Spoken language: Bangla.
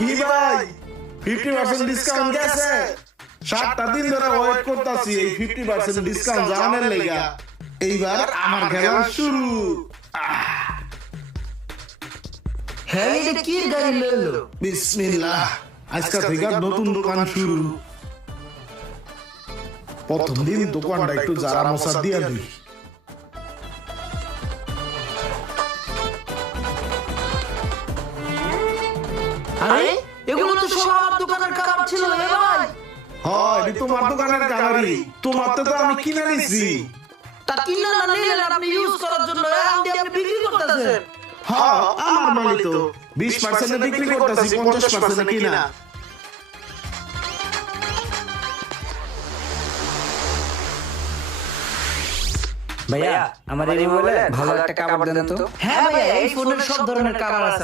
কি ভাই 50% ডিসকাউন্ট গেছে 7টা দিন ধরে ওয়েট করতেছি এই 50% ডিসকাউন্ট জানার লাগা এইবার আমার খেলা শুরু হ্যাঁ এটা কি গাড়ি লইলো বিসমিল্লাহ আজকে থেকে নতুন দোকান শুরু প্রথম দিন দোকানটা একটু জারা মশা দিয়ে দিই আরে এগুলো তো সব আমার দোকানের কালার ছিল এ ভাই হয় এটি তোমার দোকানের কালারই তোমার তো আমি কিনে নিছি তা কিনা না নিলেন আপনি ইউজ করার জন্য আপনি বিক্রি করতেছেন হ্যাঁ আমার মালিক তো 20% এ বিক্রি করতেছি 50% এ কিনা ভাইয়া আমার এই মোবাইলে ভালো একটা কাভার দেন তো। হ্যাঁ ভাই এই ফোনের সব ধরনের কালার আছে